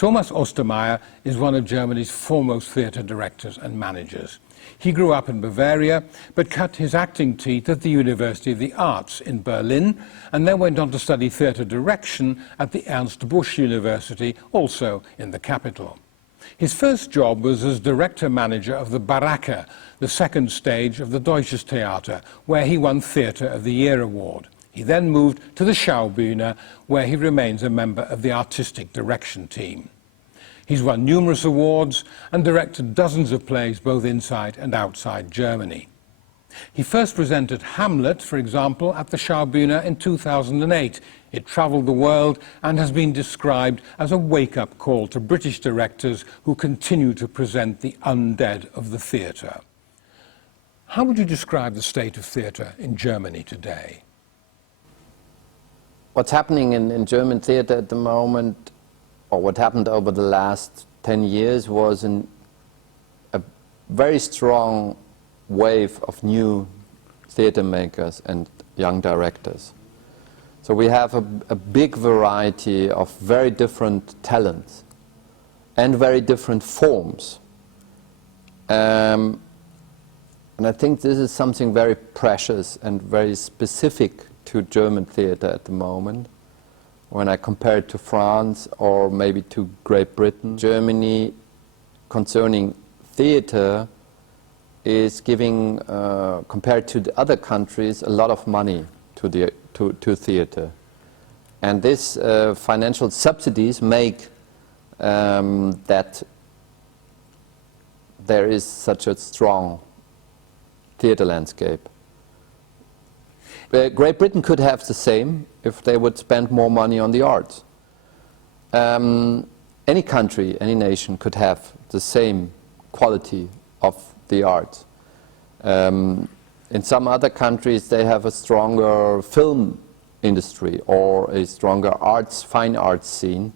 Thomas Ostermeier is one of Germany's foremost theatre directors and managers. He grew up in Bavaria, but cut his acting teeth at the University of the Arts in Berlin, and then went on to study theatre direction at the Ernst Busch University, also in the capital. His first job was as director-manager of the Baracke, the second stage of the Deutsches Theater, where he won Theatre of the Year award. He then moved to the Schaubühne, where he remains a member of the artistic direction team. He's won numerous awards and directed dozens of plays both inside and outside Germany. He first presented Hamlet, for example, at the Schaubühne in 2008. It travelled the world and has been described as a wake-up call to British directors who continue to present the undead of the theatre. How would you describe the state of theatre in Germany today? What's happening in German theatre at the moment, or what happened over the last 10 years, was a very strong wave of new theatre makers and young directors. So we have a big variety of very different talents and very different forms. And I think this is something very precious and very specific to German theatre at the moment. When I compare it to France or maybe to Great Britain, Germany, concerning theatre, is giving, compared to the other countries, a lot of money to theatre. And these financial subsidies make that there is such a strong theatre landscape. Great Britain could have the same if they would spend more money on the arts. Any country, any nation could have the same quality of the arts. In some other countries they have a stronger film industry or a stronger fine arts scene.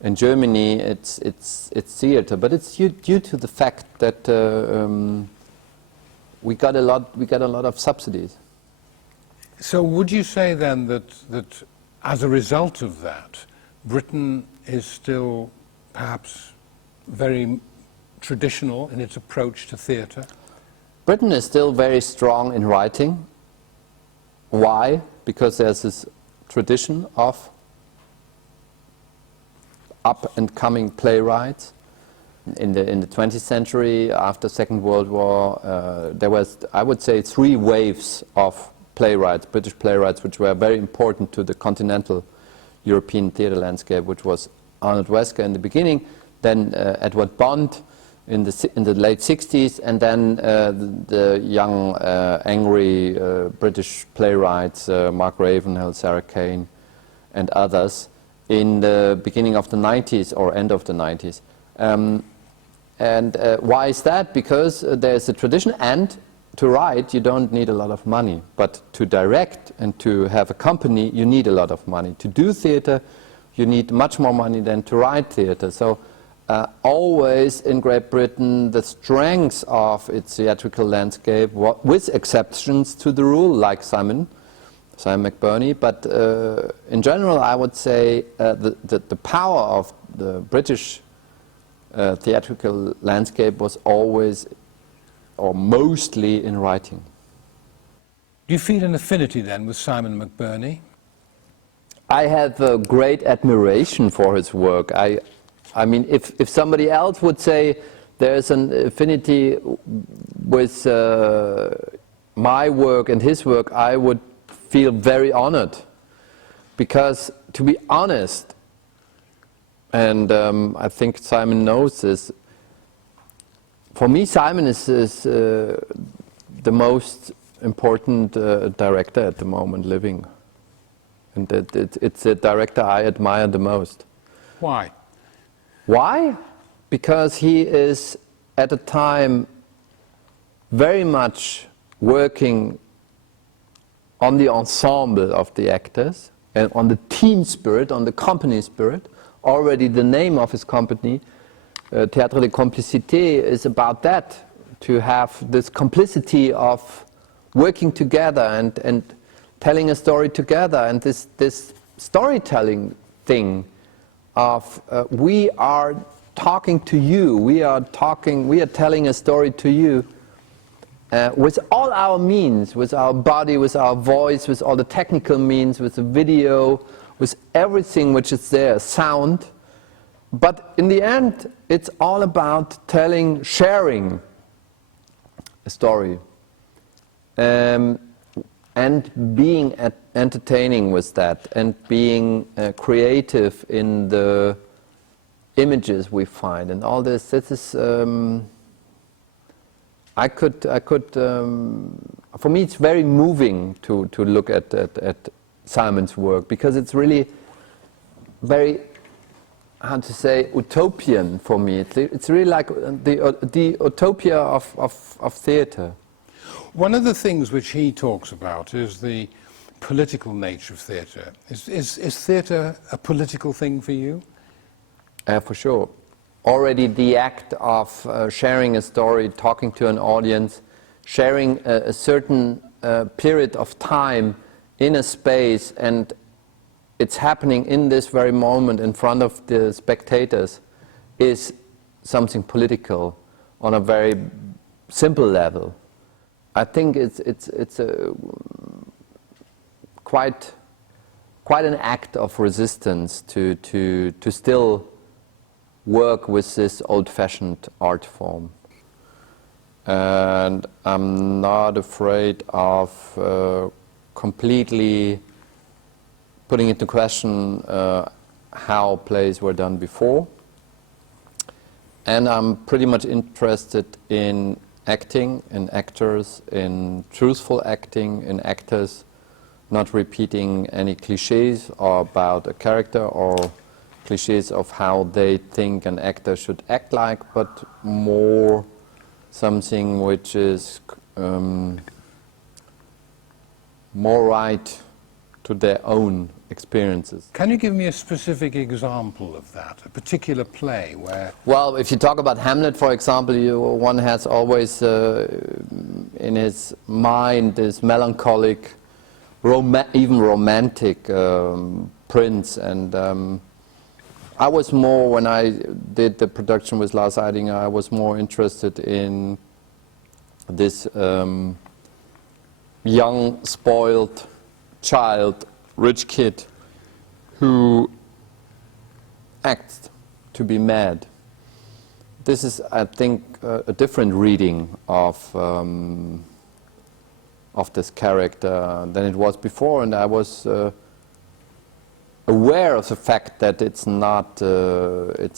In Germany it's theatre, but it's due to the fact that we got a lot of subsidies. So would you say then that as a result of that, Britain is still perhaps very traditional in its approach to theatre? Britain is still very strong in writing. Why? Because there's this tradition of up-and-coming playwrights. In the 20th century, after Second World War, there was, I would say, 3 waves of playwrights, British playwrights, which were very important to the continental European theatre landscape, which was Arnold Wesker in the beginning, then Edward Bond in the late 60s, and then the young, angry British playwrights, Mark Ravenhill, Sarah Kane, and others, in the beginning of the 90s or end of the 90s. Why is that? Because there's a tradition, and to write you don't need a lot of money, but to direct and to have a company you need a lot of money. To do theatre you need much more money than to write theatre. So always in Great Britain the strength of its theatrical landscape, with exceptions to the rule like Simon McBurney, but in general I would say the power of the British theatrical landscape was always or mostly in writing. Do you feel an affinity then with Simon McBurney? I have a great admiration for his work. I mean, if somebody else would say there's an affinity with my work and his work, I would feel very honored. Because, to be honest, and I think Simon knows this, for me Simon is the most important director at the moment living. And it's the director I admire the most. Why? Why? Because he is at a time very much working on the ensemble of the actors and on the team spirit, on the company spirit. Already the name of his company, Théâtre de Complicité, is about that, to have this complicity of working together and telling a story together. And this storytelling thing of we are talking to you, we are telling a story to you with all our means, with our body, with our voice, with all the technical means, with the video, with everything which is there, sound. But in the end, it's all about sharing a story, and being entertaining with that, and being creative in the images we find, and all this. This is for me, it's very moving to look at Simon's work, because it's really very, how to say, utopian for me. It's really like the utopia of theatre. One of the things which he talks about is the political nature of theatre. Is theatre a political thing for you? For sure. Already the act of sharing a story, talking to an audience, sharing a certain period of time in a space, and it's happening in this very moment in front of the spectators, is something political on a very simple level. I think it's a quite an act of resistance to still work with this old-fashioned art form. And I'm not afraid of completely putting into question how plays were done before. And I'm pretty much interested in acting, in actors, in truthful acting, in actors, not repeating any cliches about a character or cliches of how they think an actor should act like, but more something which is more right to their own experiences. Can you give me a specific example of that, a particular play where... Well, if you talk about Hamlet, for example, one has always in his mind this melancholic, even romantic prince, and I was more, when I did the production with Lars Eidinger, I was more interested in this young, spoiled child, rich kid, who acts to be mad. This is, I think, a different reading of this character than it was before, and I was aware of the fact that it's not the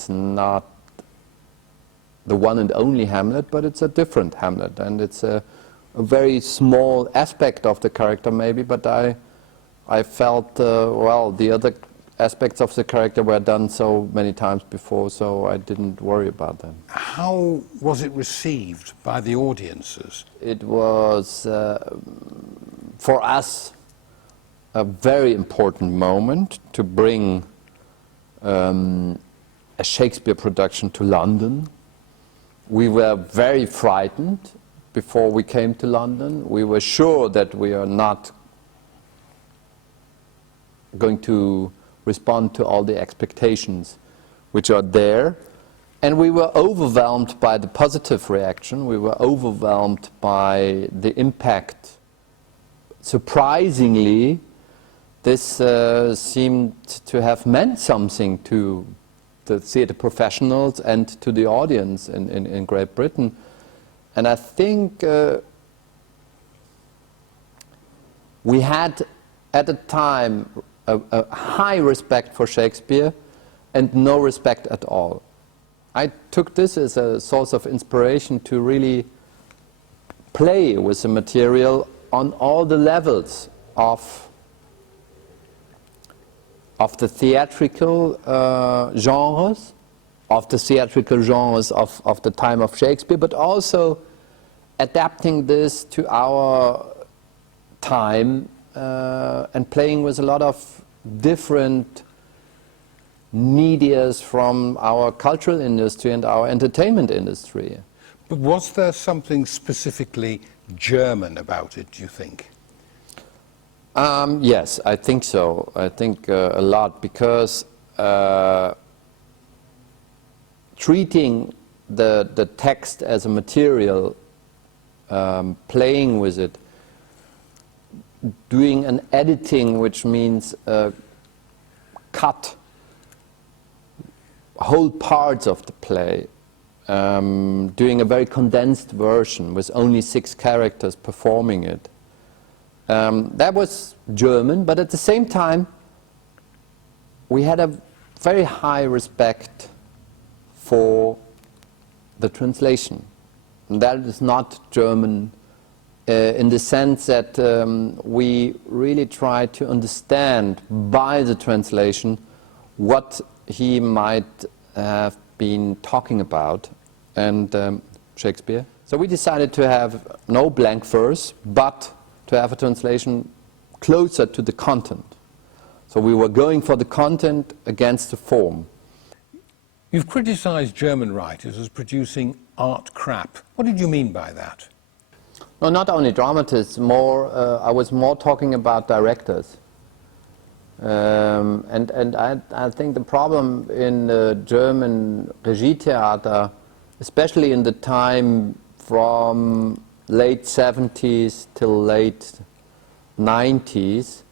one and only Hamlet, but it's a different Hamlet, and it's a very small aspect of the character maybe, but I felt, well, the other aspects of the character were done so many times before, so I didn't worry about them. How was it received by the audiences? It was, for us, a very important moment to bring a Shakespeare production to London. We were very frightened before we came to London. We were sure that we are not going to respond to all the expectations which are there. And we were overwhelmed by the positive reaction. We were overwhelmed by the impact. Surprisingly, this seemed to have meant something to the theatre professionals and to the audience in Great Britain. And I think we had, at the time, a high respect for Shakespeare and no respect at all. I took this as a source of inspiration to really play with the material on all the levels of the theatrical genres, of the theatrical genres of the time of Shakespeare, but also adapting this to our time and playing with a lot of different medias from our cultural industry and our entertainment industry. But was there something specifically German about it, do you think? Yes, I think so. I think a lot, because treating the text as a material, playing with it, doing an editing, which means cut whole parts of the play, doing a very condensed version with only 6 characters performing it. That was German, but at the same time we had a very high respect for the translation. And that is not German in the sense that we really try to understand by the translation what he might have been talking about, and Shakespeare. So we decided to have no blank verse, but to have a translation closer to the content. So we were going for the content against the form. You've criticised German writers as producing art crap. What did you mean by that? No, not only dramatists, I was more talking about directors. And I think the problem in German Regietheater, especially in the time from late 70s till late 90s,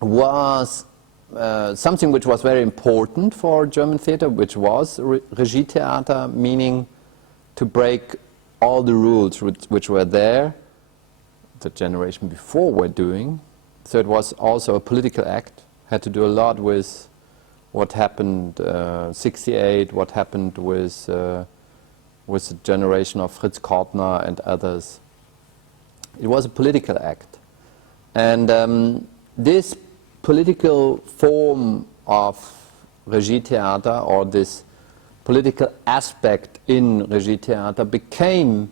was something which was very important for German theater, which was Regietheater, meaning to break all the rules which were there, the generation before were doing. So it was also a political act, had to do a lot with what happened 68, what happened with the generation of Fritz Kortner and others. It was a political act. And this political form of Regietheater, or this political aspect in Regietheater, became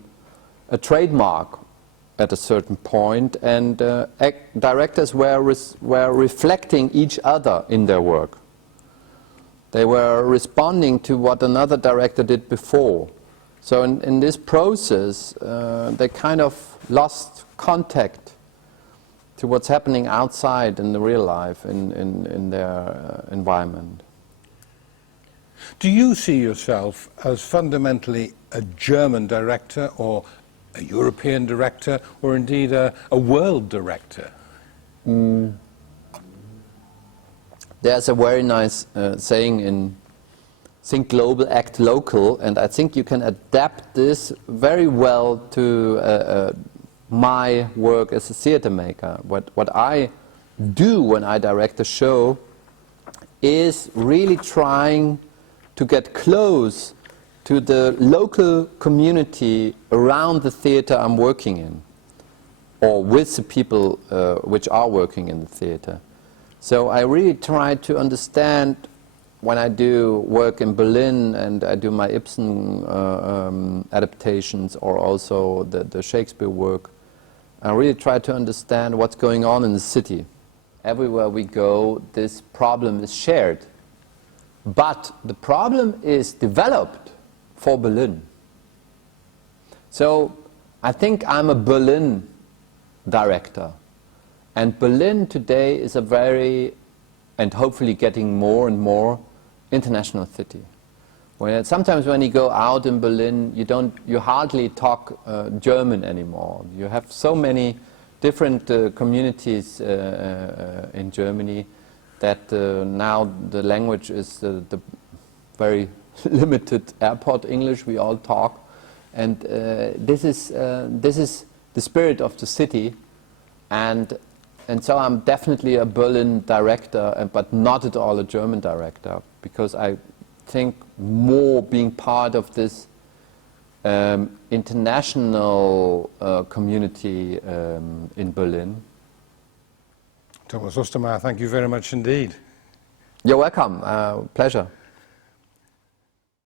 a trademark at a certain point, and directors were reflecting each other in their work. They were responding to what another director did before. So in this process, they kind of lost contact to what's happening outside in the real life, in their environment. Do you see yourself as fundamentally a German director, or a European director, or indeed a world director? There's a very nice saying in Think Global, Act Local, and I think you can adapt this very well to my work as a theater maker. What I do when I direct a show is really trying to get close to the local community around the theater I'm working in, or with the people which are working in the theater. So I really try to understand, when I do work in Berlin and I do my Ibsen adaptations, or also the Shakespeare work, I really try to understand what's going on in the city. Everywhere we go, this problem is shared. But the problem is developed for Berlin. So I think I'm a Berlin director. And Berlin today is a very, and hopefully getting more and more, international city. Sometimes when you go out in Berlin, you hardly talk German anymore. You have so many different communities in Germany that now the language is the very limited airport English we all talk, and this is the spirit of the city, and so I'm definitely a Berlin director, but not at all a German director, because I think more being part of this international community in Berlin. Thomas Ostermeier, thank you very much indeed. You're welcome. Pleasure.